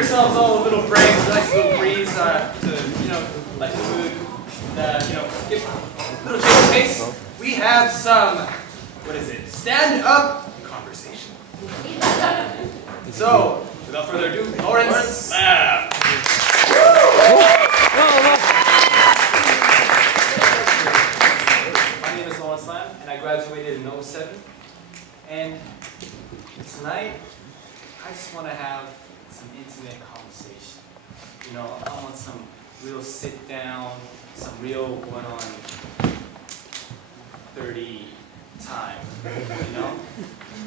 yourselves all a little break, a nice little breeze to, like the mood, give a little change of pace. We have some, stand-up conversation. So, without further ado, Lawrence Lam. My name is Lawrence Lam, and I graduated in '07. And tonight, I just want to have some intimate conversation. I want some real sit down, some real 1 on 30 time,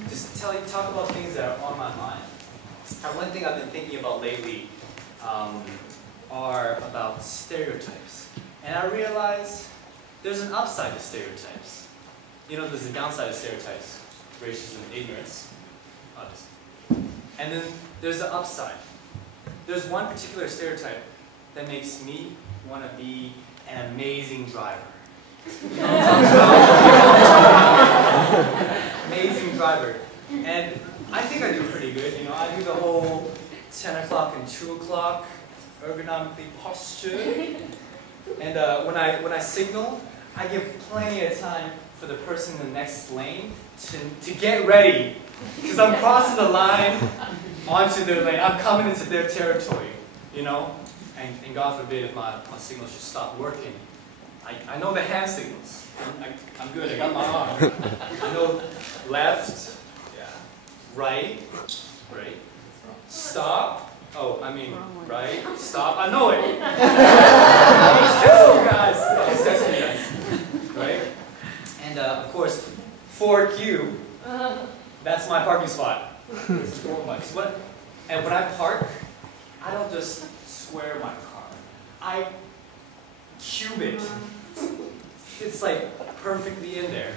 Just talk about things that are on my mind. And one thing I've been thinking about lately are about stereotypes. And I realize there's an upside to stereotypes. There's a downside of stereotypes, racism and ignorance, obviously. And then there's the upside. There's one particular stereotype that makes me want to be an amazing driver. Amazing driver. And I think I do pretty good. I do the whole 10 o'clock and 2 o'clock, ergonomically postured. And when I signal, I give plenty of time for the person in the next lane to get ready. Because I'm crossing the line onto their lane. I'm coming into their territory, And God forbid if my signal should stop working. I know the hand signals. I'm good. I got my arm. I know left, right, stop. Oh, I mean right, stop. I know it. It's testing you guys. Right? And of course, 4Q. That's my parking spot. And when I park, I don't just square my car. I cube it. It's like perfectly in there.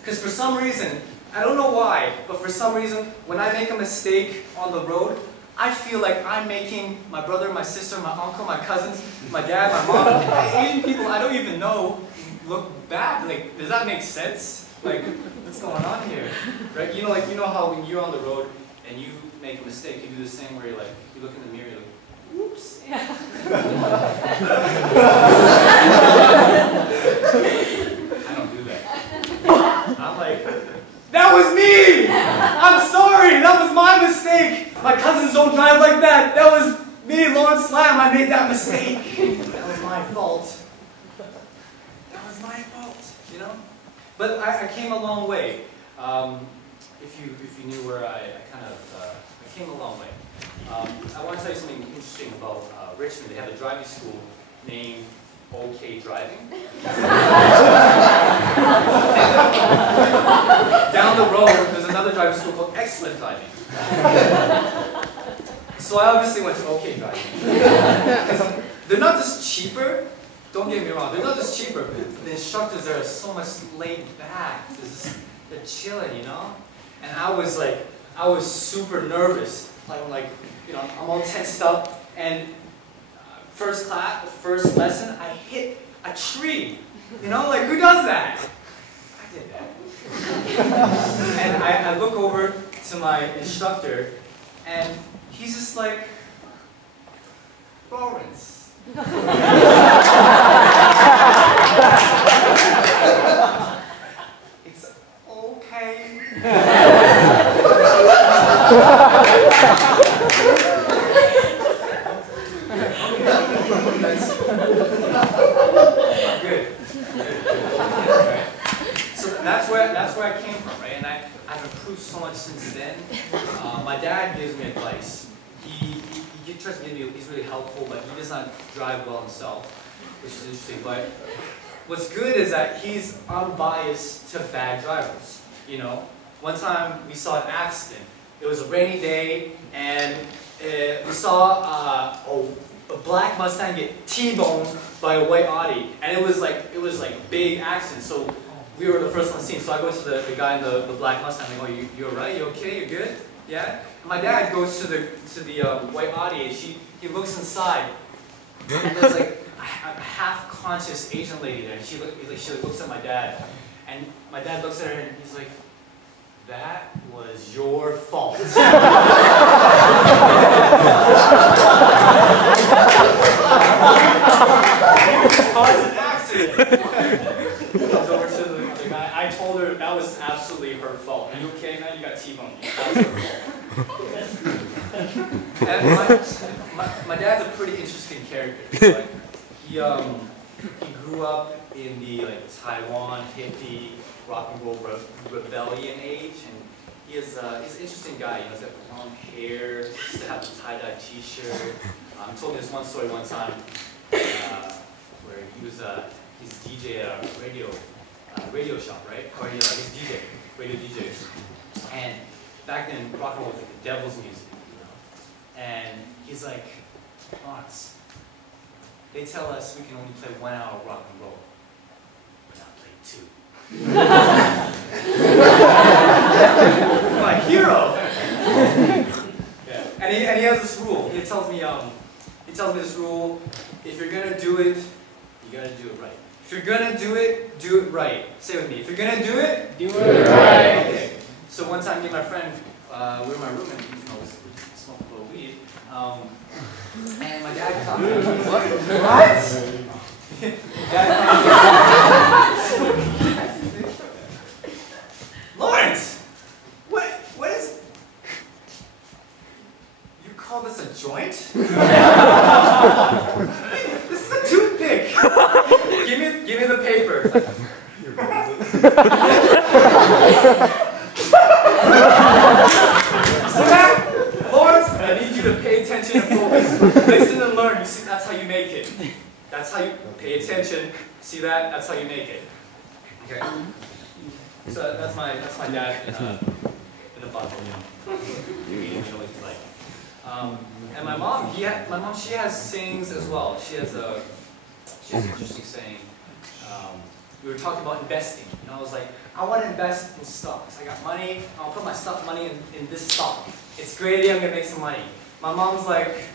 Because for some reason, I don't know why, but for some reason, when I make a mistake on the road, I feel like I'm making my brother, my sister, my uncle, my cousins, my dad, my mom, Asian people I don't even know look bad. Like, does that make sense? Like, what's going on here? Right? You know how when you're on the road and you make a mistake, you do the same where you look in the mirror, you're like, whoops. Yeah. I don't do that. I'm like, that was me! I'm sorry, that was my mistake. My cousins don't drive like that. That was me, Lawrence Lam. I made that mistake. That was my fault. That was my fault, But I came a long way. If you knew where I came a long way. I want to tell you something interesting about Richmond. They have a driving school named OK Driving. Down the road, there's another driving school called Excellent Driving. So I obviously went to OK Driving. Because they're not just cheaper. Don't get me wrong, they're not just cheaper, but the instructors there are so much laid back. They're chilling, And I was super nervous. I'm all tensed up, and first lesson, I hit a tree. Who does that? I did that. And I look over to my instructor, and he's just like, Lawrence. It's okay. Good. So that's where I came from, right? And I've improved so much since then. My dad gives me advice. He tries to give me, he's really helpful, but he does not drive well himself, which is interesting. But what's good is that he's unbiased to bad drivers. One time we saw an accident. It was a rainy day, and we saw a black Mustang get T-boned by a white Audi, and it was like a big accident. So we were the first on the scene. So I go to the guy in the black Mustang. I go, "You alright? You okay? You good? Yeah." And my dad goes to the white Audi, and he looks inside, and there's like a half-conscious Asian lady there. And she looks at my dad, and my dad looks at her, and he's like, that was your fault. It caused an accident. Comes over to the guy. I told her that was absolutely her fault. Are you okay, man? You got T-boned. That was her fault. And my dad's a pretty interesting character. Like, he grew up in the Taiwan hippie rock and roll rebellion age, and he's an interesting guy. You know, he's got long hair, used to have a tie-dye T-shirt. He told me this one story one time where he's a DJ at a radio shop, right? Or he's DJ, radio DJ. And back then, rock and roll was like the devil's music, you know. And he's like, Lawrence, they tell us we can only play 1 hour of rock and roll, but I'll play 2. My hero. Yeah. And he has this rule. He tells me this rule: if you're gonna do it, you gotta do it right. If you're gonna do it right. Say it with me. If you're gonna do it right. Okay. So one time, me and my friend, we were in my room and we smoked a little weed. And my dad caught me. What? Lawrence! What is... You call this a joint? This is a toothpick! Give me the paper. See that? Lawrence, I need you to pay attention and focus. Listen and learn. You see, that's how you make it. That's how you pay attention. See that? That's how you make it. Okay. So that's my dad in a bottle. You know what he's like. And my mom, she has sayings as well. She has an interesting saying. We were talking about investing, and I was like, I want to invest in stocks. I got money. I'll put my money in this stock. It's great. I'm gonna make some money. My mom's like,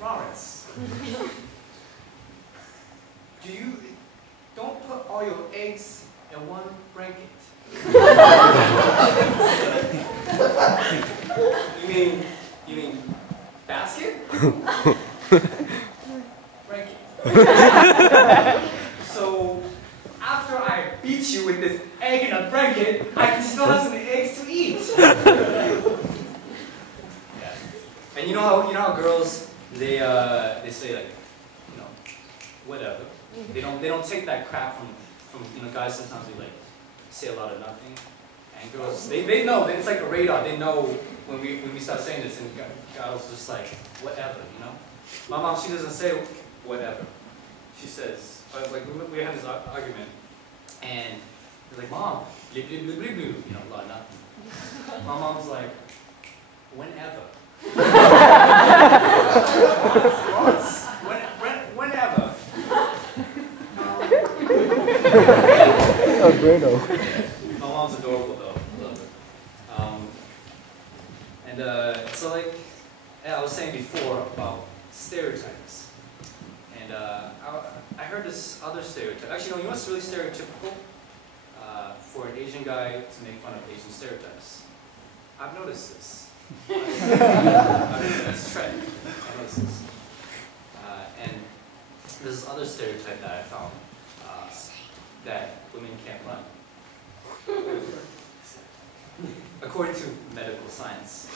Lawrence, don't put all your eggs in one blanket. You mean basket? Blanket. So after I beat you with this egg in a blanket, I can still have some eggs to eat. Yeah. And you know how girls they say like, you know, whatever. They don't take that crap from guys. Sometimes they like say a lot of nothing. And girls they know, it's like a radar. They know when we start saying this, and girls just like whatever, you know. My mom, she doesn't say whatever. She says, like we had this argument, and we're like, Mom, blue, blue, blue, blue, blue, you know, a lot of nothing. My mom's like, whenever. Whenever. Oh, Bruno. My mom's adorable though. Love her. So like I was saying before about stereotypes. And I heard this other stereotype. Actually, no, you know what's really stereotypical? For an Asian guy to make fun of Asian stereotypes. I've noticed this. It's a trend. I've noticed this. And there's this other stereotype that I found, that women can't run. According to medical science.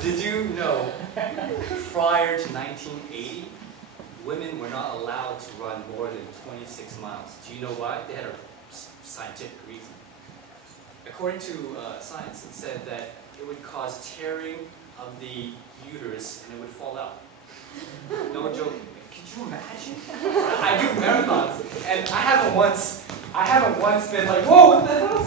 Did you know, prior to 1980, women were not allowed to run more than 26 miles. Do you know why? They had a scientific reason. According to science, it said that it would cause tearing of the uterus and it would fall out. No joking. Could you imagine? I do marathons, and I haven't once been like, whoa, what the hell?